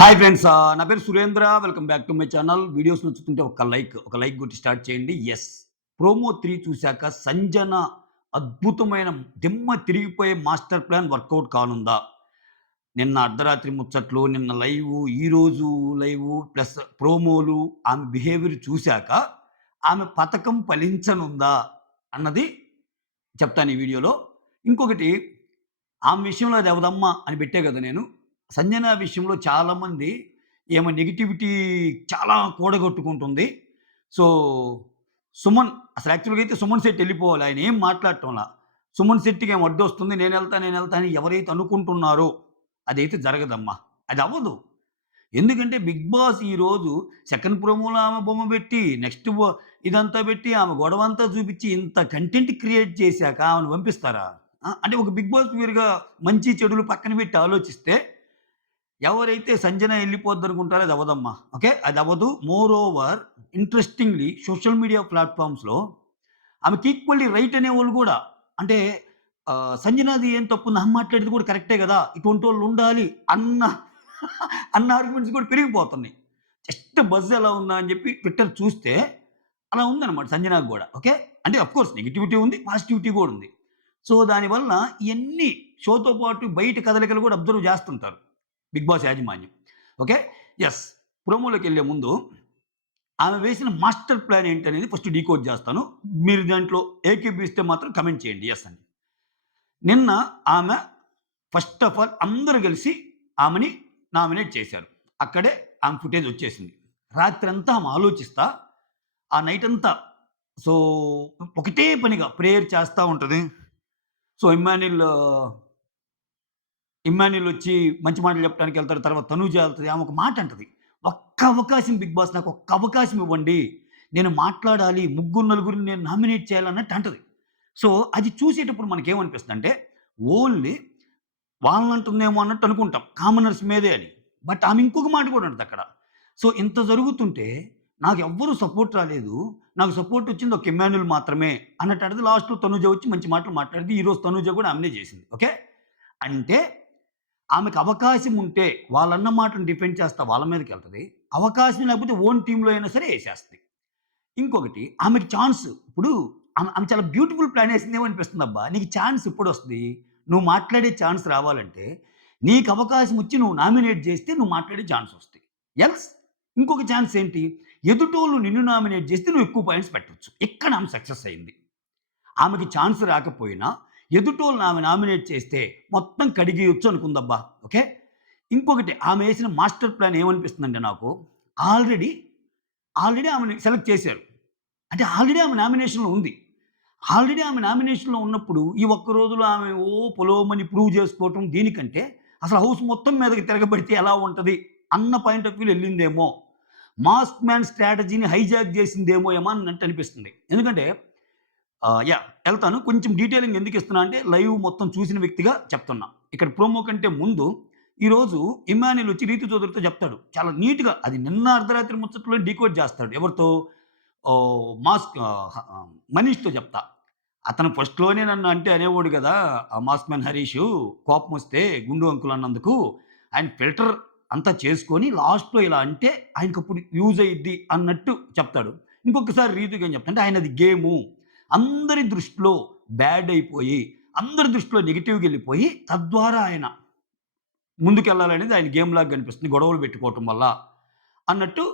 Hi friends, నా పేరు Surendra. Welcome back to my channel. Videos నచ్చుతుంటే ఒక లైక్ కొట్టి స్టార్ట్ చేయండి. ప్రోమో 3 చూశాక సంజన అద్భుతమైన దిమ్మ తిరిగిపోయే మాస్టర్ ప్లాన్ వర్కౌట్ కానుందా? నిన్న అర్ధరాత్రి ముచ్చట్లు, నిన్న లైవ్, ఈరోజు లైవ్ ప్లస్ ప్రోమోలు, ఆమె బిహేవియర్ చూశాక ఆమె పథకం ఫలించనుందా అన్నది చెప్తాను ఈ వీడియోలో. ఇంకొకటి, ఆమె విషయంలో అది అవదమ్మా అని పెట్టే కదా నేను. సంజన విషయంలో చాలామంది ఈమె నెగటివిటీ చాలా కూడగొట్టుకుంటుంది. సో, సుమన్ అసలు యాక్చువల్‌గా అయితే సుమన్ శెట్టి ఎళ్ళిపోవాలి. ఆయన ఏం మాట్లాడటంలా. సుమన్ శెట్టికి ఏమో అడ్డొస్తుంది. నేనెళ్తా అని ఎవరైతే అనుకుంటున్నారో అదైతే జరగదమ్మా. అది అవ్వదు. ఎందుకంటే 'బిగ్ బాస్' ఈరోజు సెకండ్ ప్రోమోలో ఆమె బొమ్మ పెట్టి, నెక్స్ట్ ఇదంతా పెట్టి, ఆమె గొడవంతా చూపిచ్చి, ఇంత కంటెంట్ క్రియేట్ చేశాక ఆమెను పంపిస్తారా? అంటే ఒక 'బిగ్ బాస్' వ్యూయర్‌గా మంచి, చెడులు పక్కన పెట్టి ఆలోచిస్తే ఎవరైతే సంజన ఎళ్ళిపోద్దనుకుంటారో అది అవ్వదమ్మా. ఓకే. అది అవ్వదు. Moreover interestingly social media ప్లాట్‌ఫార్మ్స్‌లో ఆమెకి ఈక్వల్లీ రైట్ అనేవాళ్ళు గూడా అంటే సంజనాది ఏం తప్పుంది? ఆమె మాట్లాడేది కూడా కరెక్టే గదా! ఇటువంటోళ్ళు ఉండాలి అన్న అన్న ఆర్గ్యుమెంట్స్ కూడా పెరిగిపోతున్నాయి. జస్ట్ బజ్ ఎలా ఉందా అని చెప్పి ట్విట్టర్ చూస్తే అలా ఉందన్నమాట సంజనాకి గూడా. ఓకే. అంటే ఆఫ్‌కోర్స్ నెగటివిటీ ఉంది. పాజిటివిటీ గూడా ఉంది. సో, దానివల్ల ఇయన్నీ షోతో పాటు బయట కదలికలు గూడా అబ్జర్వ్ జేస్తుంటారు 'బిగ్ బాస్' యాజమాన్యం. ఓకే. యెస్. ప్రోమోలోకెళ్ళే ముందు ఆమె వేసిన మాస్టర్ ప్లాన్ ఏంటనేది ఫస్ట్ డీకోడ్ జేస్తాను. మీరు దాంట్లో ఏకీభవిస్తే మాత్రం కామెంట్ చేయండి. యెస్ అని. నిన్న ఆమె ఫస్ట్ ఆఫ్ ఆల్ అందరూ కలిసి ఆమెని నామినేట్ చేశారు. అక్కడే ఆమె ఫుటేజ్ వచ్చేసింది. రాత్రంతా ఆమె ఆలోచిస్తా, ఆ నైటంతా సో, ఒకటే పనిగా ప్రేయర్ చేస్తా ఉంటది. సో, ఇమ్మాన్యుయల్ వచ్చి మంచి మాటలు చెప్పడానికెళ్తాడు. తర్వాత తనూజ ఎళ్తది. ఆమె ఒక మాట అంటది. "ఒక్క అవకాశం బిగ్ బాస్, నాకు ఒక్క అవకాశం ఇవ్వండి. నేను మాట్లాడాలి. ముగ్గురు, నలుగురిని నేను నామినేట్ చేయాలన్నట్టు" అంటది. సో, అది చూసేటప్పుడు మనకేమనిపిస్తదంటే, ఓన్లీ వాళ్ళనంటుందేమో అన్నట్టు అనుకుంటాం. కామనర్స్ మీదే అని. బట్ ఆమె ఇంకొక మాట కూడా అంటదక్కడ. సో, ఇంత జరుగుతుంటే నాకెవ్వరు సపోర్ట్ రాలేదు. నాకు సపోర్ట్ వచ్చింది ఒక ఇమ్మాన్యుయల్ మాత్రమే అన్నట్టు అంటది. లాస్ట్‌లో తనూజ వచ్చి మంచి మాటలు మాట్లాడిద్ది. ఈరోజు తనూజ కూడా ఆమెనే చేసింది. ఓకే. అంటే ఆమెకు అవకాశం ఉంటే వాళ్ళన్న మాటను డిఫెండ్ చేస్తా వాళ్ళ మీదకెళ్తది. అవకాశం లేకపోతే ఓన్ టీమ్‌లో అయినా సరే ఏసేస్తది. ఇంకొకటి, ఆమెకి ఛాన్స్ ఇప్పుడు ఆమె చాలా బ్యూటిఫుల్ ప్లాన్ ఏసిందేమో అనిపిస్తుందబ్బా! నీకు ఛాన్స్ ఎప్పుడొస్తది? నువ్వు మాట్లాడే ఛాన్స్ రావాలంటే, నీకు అవకాశం వచ్చి నువ్వు నామినేట్ చేస్తే నువ్వు మాట్లాడే ఛాన్స్ వస్తాయి. ఎల్స్ ఇంకొక ఛాన్స్ ఏంటి? ఎదుటోళ్ళు నిన్ను నామినేట్ చేస్తే నువ్వు ఎక్కువ పాయింట్స్ పెట్టొచ్చు. ఇక్కడ ఆమె సక్సెస్ అయింది. ఆమెకి ఛాన్స్ రాకపోయినా ఎదుటోళ్ళని ఆమె నామినేట్ చేస్తే మొత్తం కడిగేయొచ్చు అనుకుందబ్బా! ఓకే. ఇంకొకటి, ఆమె ఏసిన మాస్టర్ ప్లాన్ ఏమనిపిస్తుందంటే నాకు, ఆల్రెడీ, ఆల్రెడీ ఆమెని సెలెక్ట్ చేశారు. అంటే ఆల్రెడీ ఆమె నామినేషన్‌లో ఉంది. ఆల్రెడీ ఆమె నామినేషన్‌లో ఉన్నప్పుడు ఈ ఒక్క రోజులో ఆమె పొలోమని ప్రూవ్ చేసుకోవటం దీనికంటే అసలు హౌస్ మొత్తం మీదకి తిరగబడితే ఎలా ఉంటది అన్న పాయింట్ ఆఫ్ వ్యూలో ఎళ్ళిందేమో. మాస్క్ మ్యాన్ స్ట్రాటజీని హైజాక్ చేసిందేమో అన్నట్టు అనిపిస్తుంది. ఎందుకంటే ఎళ్తాను. కొంచెం డీటెయిలింగ్ ఎందుకిస్తున్నా అంటే, లైవ్ మొత్తం చూసిన వ్యక్తిగా చెప్తున్నా. ఇక్కడ ప్రోమో కంటే ముందు ఈరోజు ఇమ్మాన్యుయల్ వచ్చి రీతు చౌదరితో చెప్తాడు. చాలా నీట్‌గా అది నిన్న అర్ధరాత్రి ముచ్చట్లో డీకోడ్ చేస్తాడు. ఎవరితో? మనీష్‌తో చెప్తా. అతను ఫస్ట్‌లోనే నన్ను అంటే అనేవాడు గదా! ఆ మాస్క్ మ్యాన్ హరీషు కోపమొస్తే గుండు అంకుల్ అన్నందుకు. ఆయన ఫిల్టర్ అంతా చేసుకొని లాస్ట్‌లో ఇలా అంటే ఆయనకప్పుడు యూజ్ అయ్యిద్ది అన్నట్టు చెప్తాడు. ఇంకొకసారి రీతుకి ఏం చెప్తా అంటే, ఆయనది గేము. అందరి దృష్టిలో బ్యాడ్ అయిపోయి, అందరి దృష్టిలో నెగెటివ్‌గెళ్ళిపోయి, తద్వారా ఆయన ముందుకెళ్ళాలనేది ఆయన గేమ్‌లాగా కనిపిస్తుంది. గొడవలు పెట్టుకోవటం వల్ల అన్నట్టు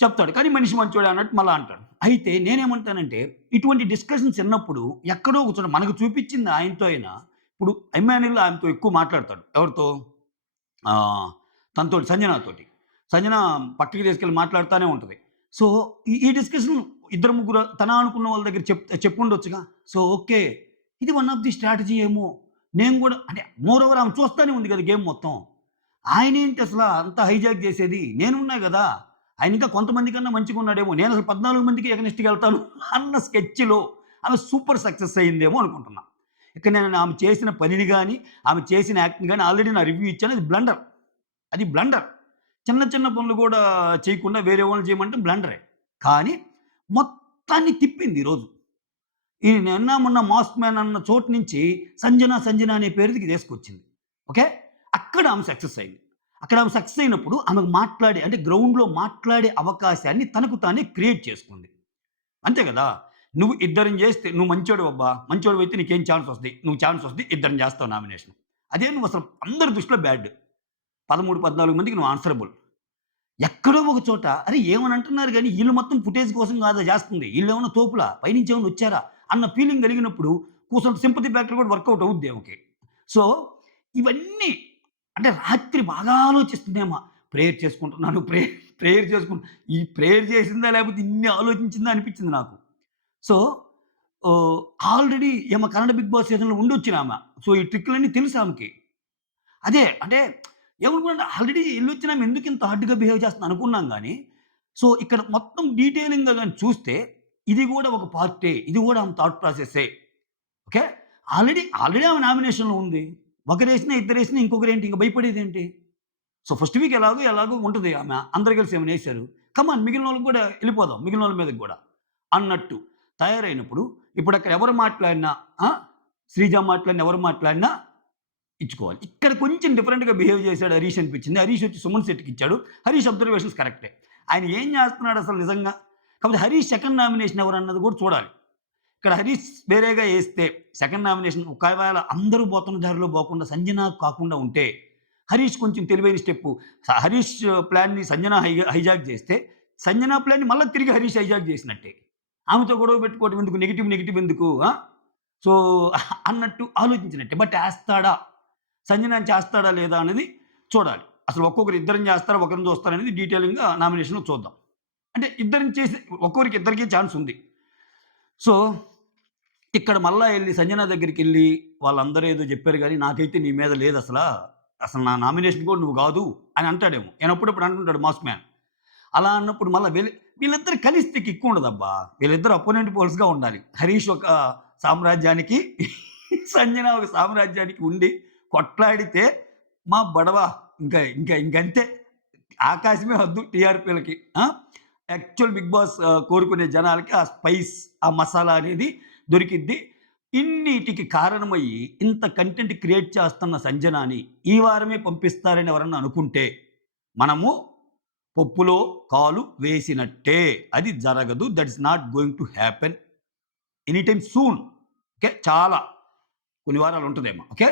చెప్తాడు. కానీ మనిషి మంచోడే అన్నట్టు మళ్ళా అంటాడు. అయితే నేనేమంటానంటే, ఇటువంటి డిస్కషన్స్ ఇన్నప్పుడు ఎక్కడో ఒక చోట మనకు చూపించింది ఆయనతో అయినా, ఇప్పుడు ఇమ్మాన్యుయల్ ఆమెతో ఎక్కువ మాట్లాడతాడు. ఎవరితో? ఆహ్, తనతోటి సంజనాతోటి. సంజన పక్కకి తీసుకెళ్ళి మాట్లాడుతానే ఉంటది. సో, ఈ డిస్కషన్ ఇద్దరు, ముగ్గురు తన అనుకున్న వాళ్ళ దగ్గర చెప్పుండొచ్చుగా. So, okay. ఇది వన్ ఆఫ్ ది స్ట్రాటజీ ఏమో! నేను గూడా అంటే మోర్ ఓవర్ ఆమె చూస్తానే ఉంది కదా గేమ్ మొత్తం. ఆయనేంటి అసల అంత హైజాక్ చేసేది? నేనున్నా గదా! ఆయన ఇంకా కొంతమంది కన్నా మంచిగున్నాడేమో. నేనసలు 14 మందికి ఎగనెస్ట్‌గా ఎళ్తాను అన్న స్కెచ్‌లో ఆమె సూపర్ సక్సెస్ అయిందేమో అనుకుంటున్నా. ఇక నేను ఆమె చేసిన పనిని గాని, ఆమె చేసిన యాక్ట్‌ని గాని ఆల్రెడీ నా రివ్యూ ఇచ్చాను. అది బ్లండర్. అది బ్లండర్. చిన్న చిన్న పనులు గూడా చేయకుండా వేరే వాళ్ళని చేయమంటే బ్లండరే. కానీ మొత్తాన్ని తిప్పింది ఈరోజు. ఈ నిన్న మొన్న మాస్క్ మ్యాన్ అన్న చోటు నుంచి సంజన అనే పేరుకి తీసుకొచ్చింది. ఓకే. అక్కడ ఆమె సక్సెస్ అయింది. అక్కడ ఆమె సక్సెస్ అయినప్పుడు ఆమెకు మాట్లాడే అంటే గ్రౌండ్‌లో మాట్లాడే అవకాశాన్ని తనకు తానే క్రియేట్ చేసుకుంది. అంతే గదా! నువ్వు ఇద్దరిని జేస్తే నువ్వు మంచోడివబ్బా! మంచోడివైతే నీకేం ఛాన్స్ వస్తది. నువ్వు ఛాన్స్ వస్తది. ఇద్దరిని జేస్తావు నామినేషన్. అదే నువ్వసలు అందరి దృష్టిలో బ్యాడ్. 13, 14 మందికి నువ్వు ఆన్సరబుల్. ఎక్కడో ఒక చోట అరే! ఏమని అంటున్నారు గానీ ఈళ్ళు మొత్తం ఫుటేజ్ కోసం కాదా జేస్తుంది. ఈళ్ళేమన్నా తోపులా? పైనుంచి ఏమన్నా వచ్చారా? అన్న ఫీలింగ్ కలిగినప్పుడు కూసంత సింపతి ఫ్యాక్టర్ కూడా వర్కౌట్ అవుద్ది ఆమెకి. సో, ఇవన్నీ అంటే రాత్రి బాగా ఆలోచిస్తుందేమో. ప్రేయర్ చేసుకుంటున్నాను. ప్రేయర్ ఈ ప్రేయర్ చేసిందా లేకపోతే ఇన్ని ఆలోచించిందా అనిపించింది నాకు. సో, ఆల్రెడీ ఈమె కన్నడ బిగ్ బాస్ సీజన్‌లో ఉండొచ్చినామె. సో, ఈ ట్రిక్కులన్నీ తెలుసు ఆమెకి. అదే అంటే ఏమనుకున్నానంటే ఆల్రెడీ ఎళ్ళొచ్చినామె ఎందుకింత హార్డ్‌గా బిహేవ్ చేస్తుంది అనుకున్నాం గానీ, సో, ఇక్కడ మొత్తం డీటెయిలింగ్‌గా గాని చూస్తే ఇది గూడా ఒక పార్టే. ఇది గూడా ఆమె థాట్ ప్రాసెస్సే. ఓకే. ఆల్రెడీ ఆమె నామినేషన్‌లో ఉంది. ఒకరేసినా, ఇద్దరేసినా ఇంకొకరేంటి ఇంక భయపడేదేంటి? సో, ఫస్ట్ వీక్ ఎలాగో ఉంటది ఆమె. అందరూ కలిసి ఏమైనేసారు. కమాన్ మిగిలినోళ్ళకి గూడా ఎళ్ళిపోదాం. మిగిలినోళ్ళ మీదకి గూడా అన్నట్టు తయారైనప్పుడు ఇప్పుడక్కడ ఎవరు మాట్లాడినా ఆ! శ్రీజ మాట్లాడినా, ఎవరు మాట్లాడినా ఇచ్చుకోవాలి. ఇక్కడ కొంచెం డిఫరెంట్‌గా బిహేవ్ చేశాడు హరీష్ అనిపించింది. హరీష్ వచ్చి సుమన్ శెట్టికిచ్చాడు. హరీష్ అబ్జర్వేషన్స్ కరెక్టే. ఆయన ఏం చేస్తున్నాడు అసలు నిజంగా? కాకపోతే హరీష్ సెకండ్ నామినేషన్ ఎవరన్నది కూడా చూడాలి. ఇక్కడ హరీష్ వేరేగా ఏస్తే సెకండ్ నామినేషన్ ఒకవేళ అందరూ పోతున్న దారిలో పోకుండా సంజన కాకుండా ఉంటే, హరీష్ కొంచెం తెలివైన స్టెప్పు హరీష్ ప్లాన్‌ని సంజన హైజాక్ చేస్తే, సంజన ప్లాన్‌ని మళ్ళా తిరిగి హరీష్ హైజాక్ చేసినట్టే. ఆమెతో గొడవ పెట్టుకోవడం ఎందుకు? నెగెటివ్ ఎందుకు? ఆ! సో, అన్నట్టు ఆలోచించినట్టే. బట్ ఏస్తాడా? సంజనని చేస్తాడా లేదా అనేది చూడాలి. అసలు ఒక్కొక్కరు ఇద్దరిని చేస్తారా? ఒకరిని చూస్తారా? అనేది డీటెయిలింగ్‌గా నామినేషన్‌లో చూద్దాం. అంటే ఇద్దరిని చేసి ఒక్కొక్కరికి ఇద్దరికీ ఛాన్స్ ఉంది. సో, ఇక్కడ మళ్ళా ఎళ్లి సంజన దగ్గరికెళ్లి వాళ్ళందరూ ఏదో జెప్పారు గానీ, నాకైతే నీ మీద లేదసల. అసలు నా నామినేషన్ కూడా నువ్వు గాదు అని అంటాడేమో. ఆయన అప్పుడప్పుడు అంటుంటాడు మాస్ మ్యాన్. అలా అన్నప్పుడు మళ్ళా వీళ్ళిద్దరు కలిస్తే కిక్కుండదబ్బా! వీళ్ళిద్దరు అపోనెంట్ పోల్స్‌గా ఉండాలి. హరీష్ ఒక సామ్రాజ్యానికి, సంజన ఒక సామ్రాజ్యానికి ఉండి కొట్లాడితే మా బడవ ఇంకంతే. ఆకాశమే హద్దు టీఆర్‌పీలకి. ఆ! యాక్చువల్ బిగ్ బాస్ కోరుకునే జనాలకి ఆ స్పైస్, ఆ మసాలా అనేది దొరికిద్ది. ఇన్నిటికి కారణమయ్యి ఇంత కంటెంట్ క్రియేట్ చేస్తున్న సంజనాని ఈ వారమే పంపిస్తారని ఎవరన్నా అనుకుంటే, మనము పప్పులో కాలు వేసినట్టే. అది జరగదు. That is not going to happen any time soon. Okay. చాలా కొన్ని వారాలు ఉంటదేమో. ఓకే.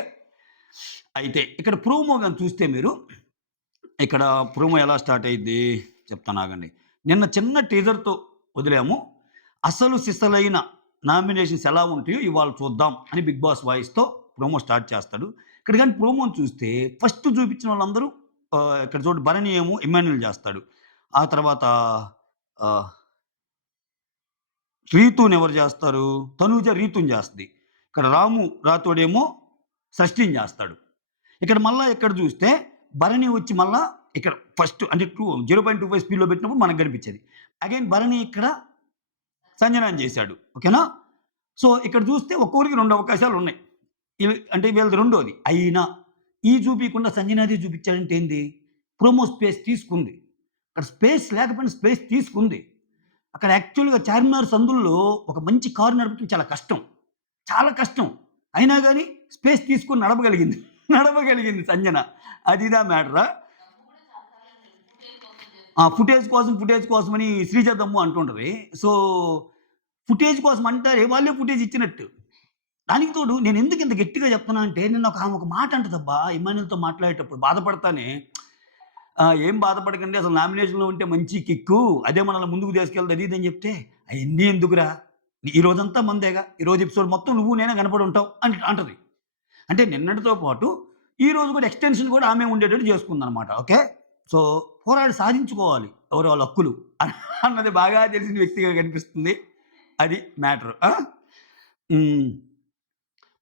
అయితే ఇక్కడ ప్రోమో గాని చూస్తే మీరు ఇక్కడ ప్రోమో ఎలా స్టార్ట్ అయ్యిద్ది చెప్తానాగండి. నిన్న చిన్న టీజర్‌తో వదిలాము. అసలు సిసలైన నామినేషన్స్ ఎలా ఉంటాయో ఇవాళ చూద్దాం అని బిగ్ బాస్ వాయిస్‌తో ప్రోమో స్టార్ట్ చేస్తాడు. ఇక్కడ గాని ప్రోమోని చూస్తే ఫస్ట్ చూపించిన వాళ్ళందరూ ఇక్కడ చూడు భరణి ఏమో ఇమ్మాన్యుల్ చేస్తాడు. ఆ తర్వాత ఆహ్, రీతూని ఎవరు చేస్తారు? తనూజ రీతూని చేస్తది. ఇక్కడ రాము రాథోడేమో షష్ఠిని చేస్తాడు. ఇక్కడ చూస్తే భరణి వచ్చి మళ్ళా ఇక్కడ ఫస్ట్ అంటే 0.25 స్పీడ్‌లో పెట్టినప్పుడు మనకు కనిపించేది. అగైన్ భరణి ఇక్కడ సంజనాని చేశాడు. ఓకేనా? సో, ఇక్కడ చూస్తే ఒక్కొక్కరికి 2 అవకాశాలున్నాయి. అంటే వీళ్ళది రెండోది. అయినా ఈ చూపియకుండా సంజనాది చూపించాడంటే ఏంది? ప్రోమో స్పేస్ తీసుకుంది. అక్కడ స్పేస్ లేకపోయినా స్పేస్ తీసుకుంది. అక్కడ యాక్చువల్‌గా చార్మినార్ సందుల్లో ఒక మంచి కారు నడపడం చాలా కష్టం. చాలా కష్టం. అయినా గాని స్పేస్ తీసుకొని నడపగలిగింది. నడపగలిగింది సంజన. అదిదా మ్యాటరా? ఆ! ఫుటేజ్ కోసమని శ్రీజ దమ్ము అంటుంటది. సో, ఫుటేజ్ కోసం అంటారే వాళ్ళే ఫుటేజ్ ఇచ్చినట్టు. దానికి తోడు నేనెందుకు ఇంత గట్టిగా చెప్తున్నా అంటే నిన్న ఆమె ఒక మాట అంటదబ్బా! ఇమ్మాన్యుల్‌తో మాట్లాడేటప్పుడు బాధపడతానే. "ఏం బాధపడకండి అసలు నామినేషన్‌లో ఉంటే మంచి కిక్కు. అదే మనల్ని ముందుకు తీసుకెళ్తది" అది ఇది అని చెప్తే, "అయన్నీ ఎందుకురా? ఈ రోజంతా మందేగా. ఈరోజు ఎపిసోడ్ మొత్తం నువ్వు నేనే కనపడి ఉంటావు" అంటది. అంటే నిన్నటితో పాటు ఈరోజు కూడా ఎక్స్‌టెన్షన్ కూడా ఆమె ఉండేటట్టు చేసుకుందనమాట. ఓకే. సో, పోరాడి సాధించుకోవాలి ఎవరి వాళ్ళ హక్కులు అన్నది బాగా తెలిసిన వ్యక్తిగా కనిపిస్తుంది. అది మ్యాటర్. ఆ! హ్మ్.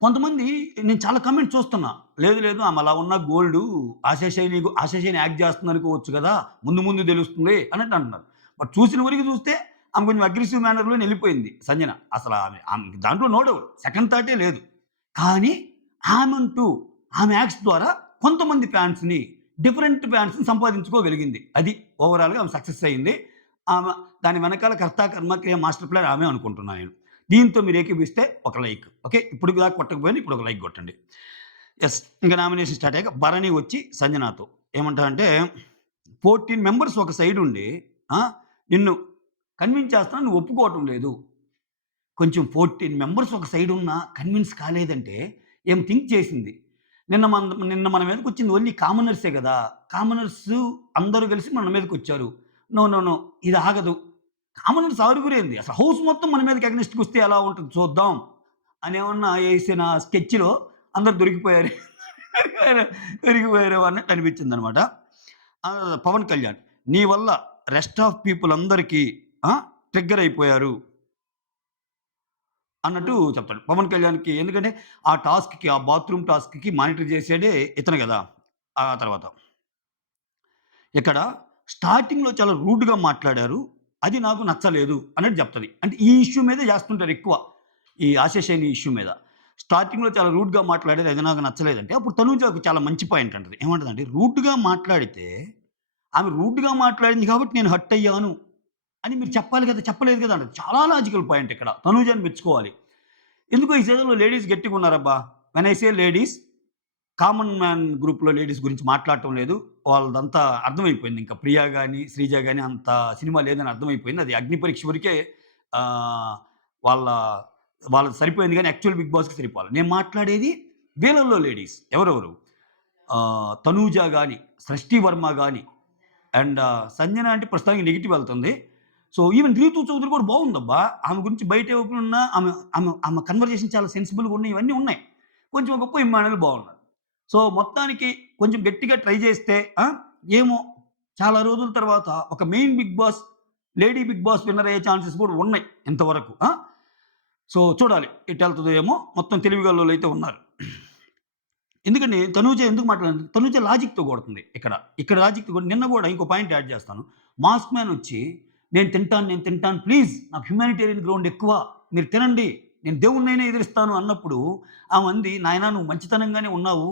కొంతమంది నేను చాలా కామెంట్స్ చూస్తున్నా. లేదు ఆమె అలా ఉన్న గోల్డు ఆశా షైని యాక్ట్ చేస్తుందనుకోవచ్చు కదా! ముందు తెలుస్తుంది అన్నట్టు అంటున్నారు. బట్ చూసిన వరకు చూస్తే ఆమె కొంచెం అగ్రెసివ్ మేనర్‌లోనే ఎళ్ళిపోయింది సంజన. అసల ఆమె దాంట్లో నో డౌట్. సెకండ్ థాటే లేదు. కానీ ఆమె యాక్ట్స్ ద్వారా కొంతమంది డిఫరెంట్ ఫ్యాన్స్‌ని సంపాదించుకోగలిగింది. అది ఓవరాల్‌గా ఆమె సక్సెస్ అయింది. ఆమె దాని వెనకాల కర్త, కర్మ, క్రియ, మాస్టర్ ప్లాన్ ఆమె అనుకుంటున్నా నేను. దీంతో మీరు ఏకీభవిస్తే ఒక లైక్. ఓకే. ఇప్పుడు దాకా కొట్టకపోయినా ఇప్పుడు ఒక లైక్ కొట్టండి. యెస్. ఇంక నామినేషన్ స్టార్ట్ అయ్యాక భరణి వచ్చి సంజనాతో ఏమంటారంటే 14 మెంబర్స్ ఒక సైడ్ ఉండి ఆ! నిన్ను కన్విన్స్ చేస్తున్నా నువ్వు ఒప్పుకోవటం లేదు. కొంచెం 14 మెంబర్స్ ఒక సైడ్ ఉన్నా కన్విన్స్ కాలేదంటే థింక్ చేసింది. నిన్న మన మీదకొచ్చింది ఓన్లీ కామనర్సే గదా! కామనర్స్ అందరూ కలిసి మన మీదకొచ్చారు. నో, నో, నో ఇది ఆగదు. కామనర్స్ ఆరుగురేంది అసలు హౌస్ మొత్తం మన మీదకి అగెనిస్ట్‌గొస్తే ఎలా ఉంటది చూద్దాం అనేమన్నా ఏసిన స్కెచ్‌లో అందరూ దొరికిపోయారు. దొరికిపోయారేమో అన్నట్టు అనిపించిందనమాట. పవన్ కళ్యాణ్ నీ వల్ల రెస్ట్ ఆఫ్ పీపుల్ అందరికీ ఆ! ట్రిగ్గర్ అయిపోయారు. అన్నట్టు చెప్తాడు. పవన్ కళ్యాణ్‌కి ఎందుకంటే ఆ టాస్క్‌కి ఆ బాత్రూమ్ టాస్క్‌కి మానిటర్ చేసాడే ఇతను గదా! ఆ తర్వాత ఇక్కడ స్టార్టింగ్‌లో చాలా రూడ్‌గా మాట్లాడారు. అది నాకు నచ్చలేదు అన్నట్టు చెప్తది. అంటే ఈ ఇష్యూ మీదే చేస్తుంటారు ఎక్కువ. ఈ ఆశేషైని ఇష్యూ మీద. స్టార్టింగ్‌లో చాలా రూడ్‌గా మాట్లాడారు. అది నాకు నచ్చలేదంటే అప్పుడు తనూజకు చాలా మంచి పాయింట్ అంటది. ఏమంటదంటే రూడ్‌గా మాట్లాడితే ఆమె రూడ్‌గా మాట్లాడింది కాబట్టి నేను హర్ట్ అయ్యాను అని మీరు చెప్పాలి కదా! చెప్పలేదు కదా! అంటది. చాలా లాజికల్ పాయింట్ ఇక్కడ. తనూజని మెచ్చుకోవాలి. ఎందుకో ఈ సీజన్‌లో లేడీస్ గట్టిగున్నారబ్బా! When I say ladies common man గ్రూప్‌లో లేడీస్ గురించి మాట్లాడటం లేదు. వాళ్ళదంతా అర్థమైపోయింది. ఇంకా 'ప్రియ' గాని, 'శ్రీజ' గాని అంత సినిమా లేదని అర్థమైపోయింది. అది 'అగ్ని పరీక్ష' వరకే ఆహ్, వాళ్ళ వాళ్ళది సరిపోయింది గానీ యాక్చువల్ 'బిగ్ బాస్‌కి' సరిపోలే. నేను మాట్లాడేది వీళ్ళలో లేడీస్ ఎవరెవరు? 'తనూజ' గాని, 'సృష్టి వర్మ' గాని అండ్ 'సంజన' అంటే ప్రస్తుతానికి నెగెటివ్ వెళ్తుంది. సో, ఈవెన్ 'రీతూ చౌదరి' కూడా బావుందబ్బా! ఆమె గురించి బయట ఒపీనియన్ ఉన్నా ఆమె ఆమె ఆమె కన్వర్జేషన్ చాలా సెన్సిబుల్‌గా ఉన్నాయి. ఇవన్నీ ఉన్నాయి. కొంచెం గొప్ప ఇమ్మానుయేల్ బావున్నాడు. సో, మొత్తానికి కొంచెం గట్టిగా ట్రై చేస్తే ఏమో చాలా రోజుల తర్వాత ఒక main 'Bigg Boss' lady 'Bigg Boss' winner అయ్యే ఛాన్సెస్ కూడా ఉన్నాయి ఇంతవరకు. సో, చూడాలి ఎటెళ్తదో ఏమో! మొత్తం తెలివిగల్లోలైతే ఉన్నారు. ఎందుకంటే తనూజ ఎందుకు మాట్లాడింది? తనూజ లాజిక్‌తో కొడుతుంది ఇక్కడ. ఇక్కడ లాజిక్‌తో కొట్టి నిన్న గూడా ఇంకో పాయింట్ యాడ్ చేస్తాను. మాస్క్ మ్యాన్ వచ్చి నేను తింటాను ప్లీజ్ నాకు హ్యుమానిటేరియన్ గ్రౌండ్ ఎక్కువ. మీరు తినండి. నేను దేవుడినైనా ఎదిరిస్తాను అన్నప్పుడు ఆమె అంది, "నాయనా నువ్వు మంచితనంగానే ఉన్నావు.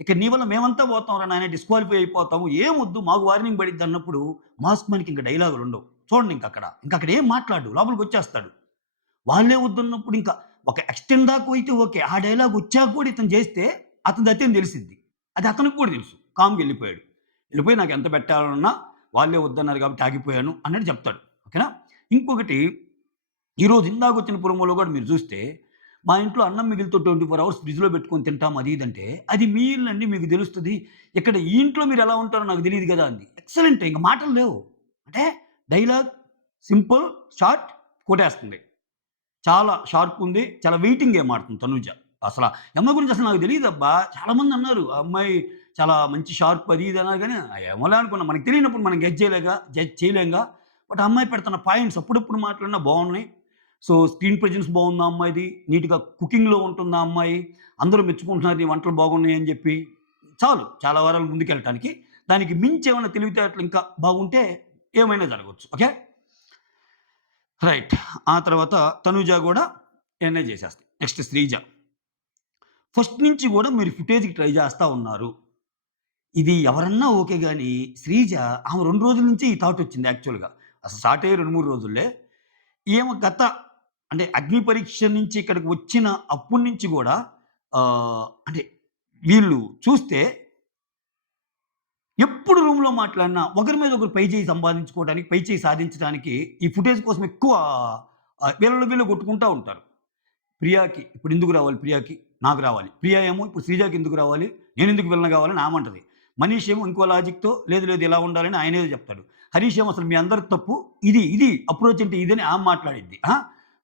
ఇక నీ వల్ల మేమంతా పోతాంరా నాయనా డిస్‌క్వాలిఫై అయిపోతాము. ఏమొద్దు మాకు వార్నింగ్ పడిద్ది" అన్నప్పుడు మాస్క్ మ్యాన్‌కి ఇంక డైలాగులుండవు. చూడండి ఇంకక్కడ. ఇంకక్కడ ఏం మాట్లాడడు. లోపలికొచ్చేస్తాడు. వాళ్ళే వద్దన్నప్పుడు ఇంకా ఒక ఎక్స్‌టెండ్ దాకా అయితే ఓకే. ఆ డైలాగ్ వచ్చాక కూడా ఇతను చేస్తే అతనిది అతని తెలిసిద్ది. అది అతనికి కూడా తెలుసు. కామ్‌గా ఎళ్ళిపోయాడు. ఎళ్ళిపోయి నాకెంత పెట్టాలన్నా వాళ్ళే వద్దన్నారు కాబట్టి ఆగిపోయాను అన్నట్టు చెప్తాడు. ఓకేనా? ఇంకొకటి ఈరోజు ఇందాకొచ్చిన ప్రోమోలో కూడా మీరు చూస్తే, మా ఇంట్లో అన్నం మిగిలితే 24 అవర్స్ ఫ్రిడ్జ్‌లో పెట్టుకొని తింటాం అది ఇది అంటే, అది మీ ఇల్లండి మీకు తెలుస్తది. ఇక్కడ ఈ ఇంట్లో మీరెలా ఉంటారో నాకు తెలీదు గదా! అంది. ఎక్సలెంట్ ఇంక మాటలు లేవు. అంటే డైలాగ్ సింపుల్, షార్ట్ కొట్టేస్తుంది. చాలా షార్ప్ ఉంది. చాలా వెయిటింగ్ గేమ్ ఆడుతుంది తనూజ. అసల ఈ అమ్మాయి గురించి అసలు నాకు తెలీదబ్బా! చాలామందన్నారు. ఆ అమ్మాయి చాలా మంచి షార్ప్ అది ఇది అన్నారు గానీ, ఏమోలే అనుకున్నా. మనకు తెలియనప్పుడు మనం జడ్జ్ చేయలేంగా. బట్ ఆ అమ్మాయి పెడుతున్న పాయింట్స్ అప్పుడప్పుడు మాట్లాడినా బావున్నాయి. సో, స్క్రీన్ ప్రెజెన్స్ బావుంది ఆ అమ్మాయిది. నీట్‌గా కుకింగ్‌లో ఉంటుంది ఆ అమ్మాయి. అందరూ మెచ్చుకుంటున్నారు నీ వంటలు బాగున్నాయి అని జెప్పి. చాలు చాలా వారాలు ముందుకెళ్ళటానికి. దానికి మించి ఏమైనా తెలివితేటలు ఇంకా బాగుంటే ఏమైనా జరగొచ్చు. ఓకే. రైట్. ఆ తర్వాత తనూజ గూడా ఎన్‌ఏ చేసేస్తది. నెక్స్ట్ శ్రీజ. ఫస్ట్ నుంచి గూడా మీరు ఫుటేజ్‌కి ట్రై చేస్తా ఉన్నారు. ఇది ఎవరన్నా ఓకే గానీ, శ్రీజ ఆమె 2 రోజుల నుంచే ఈ థాట్ వచ్చింది యాక్చువల్‌గా. అసలు స్టార్ట్ అయ్యి 2, 3 రోజుల్లే. ఈమె అంటే అగ్ని పరీక్ష నుంచి ఇక్కడికి వచ్చిన అప్పటి నుంచి గూడా అంటే వీళ్ళు చూస్తే ఎప్పుడు రూమ్‌లో మాట్లాడినా ఒకరి మీద ఒకరు పై చేయి సంపాదించుకోవడానికి, పై చేయి సాధించడానికి ఈ ఫుటేజ్ కోసం ఎక్కువ వీళ్ళలో వీళ్ళు కొట్టుకుంటా ఉంటారు. ప్రియాకి ఇప్పుడెందుకు రావాలి ప్రియాకి? నాకు రావాలి. ప్రియా ఏమో ఇప్పుడు శ్రీజాకి ఎందుకు రావాలి? నేనెందుకు విలన్ కావాలని ఆమంటది. మనీష్ ఏమో ఇంకో లాజిక్‌తో లేదు లేదు ఇలా ఉండాలని ఆయనేదో చెప్తాడు. హరీష్ ఏమో అసలు మీ అందరిది తప్పు. ఇది అప్రోచ్ అంటే ఇదని ఆమె మాట్లాడిద్ది.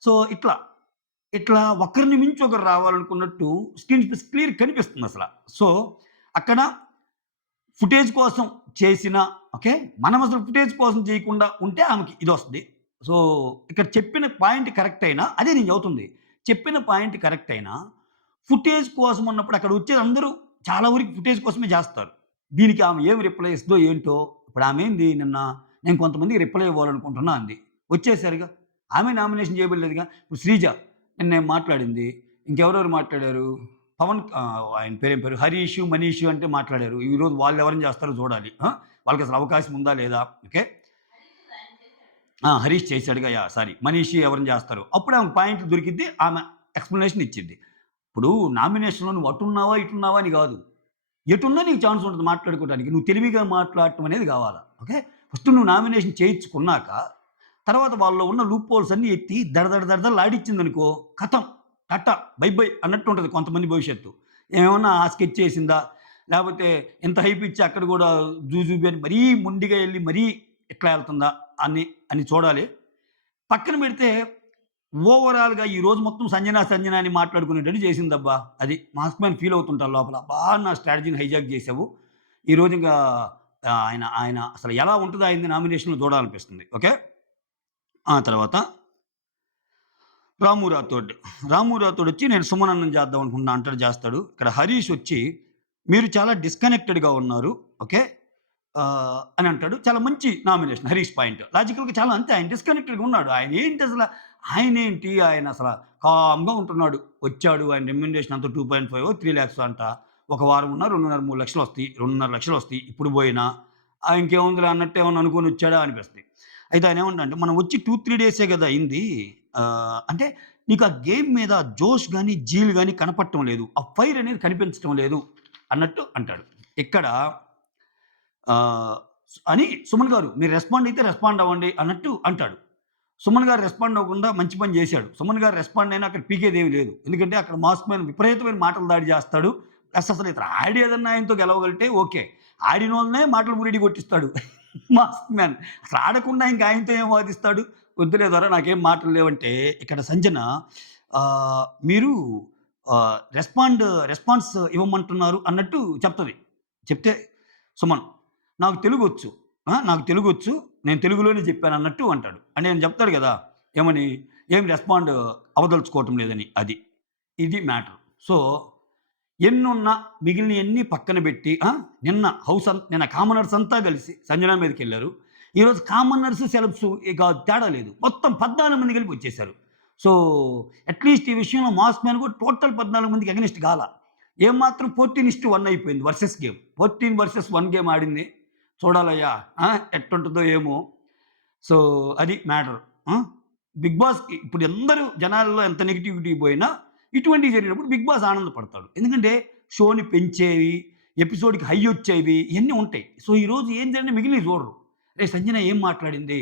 సో, ఇట్లా ఒకరిని మించి ఒకరు రావాలనుకున్నట్టు స్క్రీన్ స్పేస్ క్లియర్ కనిపిస్తుందసల. సో, అక్కడ ఫుటేజ్ కోసం చేసిన ఓకే. మనం అసలు ఫుటేజ్ కోసం చేయకుండా ఉంటే ఆమెకి ఇదొస్తది. సో, ఇక్కడ చెప్పిన పాయింట్ కరెక్ట్ అయినా అదే నేను చెబుతుంది. చెప్పిన పాయింట్ కరెక్ట్ అయినా ఫుటేజ్ కోసం అన్నప్పుడు అక్కడ వచ్చేది అందరూ చాలా వరకు ఫుటేజ్ కోసమే జేస్తారు. దీనికి ఆమె ఏమి రిప్లై ఇస్తదో ఏంటో! ఇప్పుడు ఆమేంది నిన్న నేను కొంతమందికి రిప్లై ఇవ్వాలనుకుంటున్నా అంది. వచ్చేసారుగా. ఆమె నామినేషన్ చేయబడలేదుగా. ఇప్పుడు శ్రీజ నిన్నేం మాట్లాడింది. ఇంకెవరెవరు మాట్లాడారు? ఆయన పేరేం పేరు? హరీషు, మనీషు అంటే మాట్లాడారు. ఈరోజు వాళ్ళెవరిని చేస్తారో చూడాలి. వాళ్ళకసలు అవకాశం ఉందా లేదా? ఓకే. హరీష్ చేసాడుగా సారీ. మనీషి ఎవరిని చేస్తారు. అప్పుడు ఆమెకు పాయింట్లు దొరికిద్ది. ఆమె ఎక్స్‌ప్లనేషన్ ఇచ్చిద్ది. ఇప్పుడు నామినేషన్‌లో నువ్వు అటున్నావా, ఇటున్నావా అని గాదు. ఎటున్నా నీకు ఛాన్స్ ఉంటుంది మాట్లాడుకోవడానికి. నువ్వు తెలివిగా మాట్లాడటం అనేది కావాలా. ఓకే. ఫస్ట్ నువ్వు నామినేషన్ చేయించుకున్నాక, తర్వాత వాళ్ళలో ఉన్న లూప్ హోల్స్ అన్నీ ఎత్తి దడదడలాడిచ్చిందనుకో ఖతం. టాటా బై బై అన్నట్టు ఉంటది కొంతమంది భవిష్యత్తు. ఏమన్నా ఆ స్కెచ్ చేసిందా? లేపోతే ఇంత హైప్ ఇచ్చి అక్కడ గూడా జూజూబి అని మరీ మొండిగా ఎళ్లి మరీ ఇట్లా ఎళ్తుందా అని చూడాలి. పక్కన పెడితే ఓవరాల్‌గా ఈ రోజు మొత్తం సంజన అని మాట్లాడుకునేటట్టు చేసిందబ్బా! అది. మాస్క్ మ్యాన్ ఫీల్ అవుతుంటారు లోపల. అబ్బా! నా స్ట్రాటజీని హైజాక్ చేసావు. ఈరోజు ఇంకా ఆయన ఆయన అసలు ఎలా ఉంటదో ఆయనది నామినేషన్‌లో చూడాలనిపిస్తుంది. ఓకే. ఆ తర్వాత రాము రాథోడ్. రాము రాథోడ్ వచ్చి నేను సుమనన్నని చేద్దాం అనుకుంటున్నా అంటాడు చేస్తాడు. ఇక్కడ హరీష్ వచ్చి మీరు చాలా డిస్కనెక్టెడ్‌గా ఉన్నారు. ఓకే. అని అంటాడు. చాలా మంచి నామినేషన్ 'హరీష్ పాయింట్.' లాజికల్‌గా చాలా అంతే ఆయన డిస్కనెక్టెడ్‌గా ఉన్నాడు. ఆయన అసల కామ్‌గా ఉంటున్నాడు. వచ్చాడు ఆయన రెమ్యునరేషన్ అంతా 2.5 3 లాక్స్ అంట. ఒక వారం ఉన్నా 2.5, 3 లక్షలొస్తాయి. 2.5 లక్షలొస్తాయి. ఇప్పుడు పోయినా ఇంకేముందిలే అన్నట్టు ఏమన్నా అనుకోని వచ్చాడా అనిపిస్తది. అయితే ఆయన ఏమంటాడంటే మనం వచ్చి 2, 3 డేసే కదా అయింది. అంటే నీకు ఆ గేమ్ మీద జోష్ గాని, జీల్ గాని కనపడటం లేదు. ఆ ఫైర్ అనేది కనిపించటం లేదు అన్నట్టు అంటాడు. ఇక్కడ ఆహ్, అని సుమన్ గారు మీరు రెస్పాండ్ అయితే రెస్పాండ్ అవ్వండి అన్నట్టు అంటాడు. సుమన్ గారు రెస్పాండ్ అవ్వకుండా మంచి పని చేశాడు. సుమన్ గారు రెస్పాండ్ అయినా అక్కడ పీకేదేమి లేదు. ఎందుకంటే అక్కడ మాస్క్ మ్యాన్ విపరీతమైన మాటలు దాడి చేస్తాడు. ప్లస్ అసలు ఇతను ఆడి ఏదన్నా ఆయనతో గెలవగలిగితే ఓకే. ఆడినోళ్ళనే మాటలు మురిడి కొట్టిస్తాడు మాస్క్ మ్యాన్. అసలు ఆడకుండా ఇంక ఆయనతో ఏం వాదిస్తాడు? వద్దులే దొర నాకేం మాటలు లేవంటే ఇక్కడ సంజన మీరు రెస్పాన్స్ ఇవ్వమంటున్నారు అన్నట్టు చెప్తది. చెప్తే సుమన్ నాకు తెలుగొచ్చు. నాకు తెలుగొచ్చు. నేను తెలుగులోనే చెప్పానన్నట్టు అంటాడు. అంటే ఆయన చెప్తాడు గదా! ఏమని? ఏం రెస్పాండ్ అవ్వదలుచుకోవటం లేదని. అది. ఇది మ్యాటర్. సో, ఎన్నున్నా మిగిలినయన్నీ పక్కన బెట్టి నిన్న కామనర్స్ అంతా కలిసి సంజన మీదకెళ్లారు. ఈరోజు కామనర్స్, సెలబ్స్ ఇక తేడా లేదు. మొత్తం 14 మంది కలిపి వచ్చేసారు. సో, అట్‌లీస్ట్ ఈ విషయంలో మాస్ మ్యాన్ కూడా టోటల్ 14 మందికి అగెనిస్ట్ గాల. ఏమాత్రం 14:1 అయిపోయింది వర్సెస్ గేమ్. 14 వర్సెస్ 1 గేమ్ ఆడింది. చూడాలయ్యా! ఎట్టుంటదో ఏమో! సో, అది మ్యాటర్. ఆ! 'బిగ్ బాస్‌కి' ఇప్పుడు అందరూ జనాల్లో ఎంత నెగటివిటీ పోయినా, ఇటువంటివి జరిగినప్పుడు 'బిగ్ బాస్' ఆనందపడతాడు. ఎందుకంటే షోని పెంచేవి, ఎపిసోడ్‌కి హై వచ్చేవి ఇయన్నీ ఉంటాయి. సో, ఈరోజు ఏం జరిగినా మిగిలినవి చూడరు. "రేయ్! సంజన ఏం మాట్లాడింది?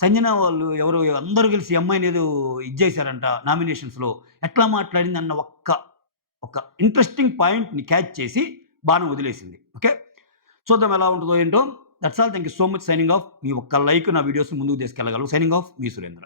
సంజన వాళ్ళు ఎవరో అందరూ కలిసి ఈ అమ్మాయిని ఏదో ఇది చేశారంట నామినేషన్స్‌లో. ఎట్లా మాట్లాడింది?" అన్న ఒక ఇంట్రెస్టింగ్ పాయింట్‌ని క్యాచ్ చేసి బానే వదిలేసింది. ఓకే. చూద్దాం ఎలా ఉంటదో ఏంటో. That's all. Thank you so much. Signing off. మీ ఒక్క లైక్ నా వీడియోస్‌ని ముందుకు తీసుకెళ్ళగలరు. Signing off. మీ సురేంద్ర.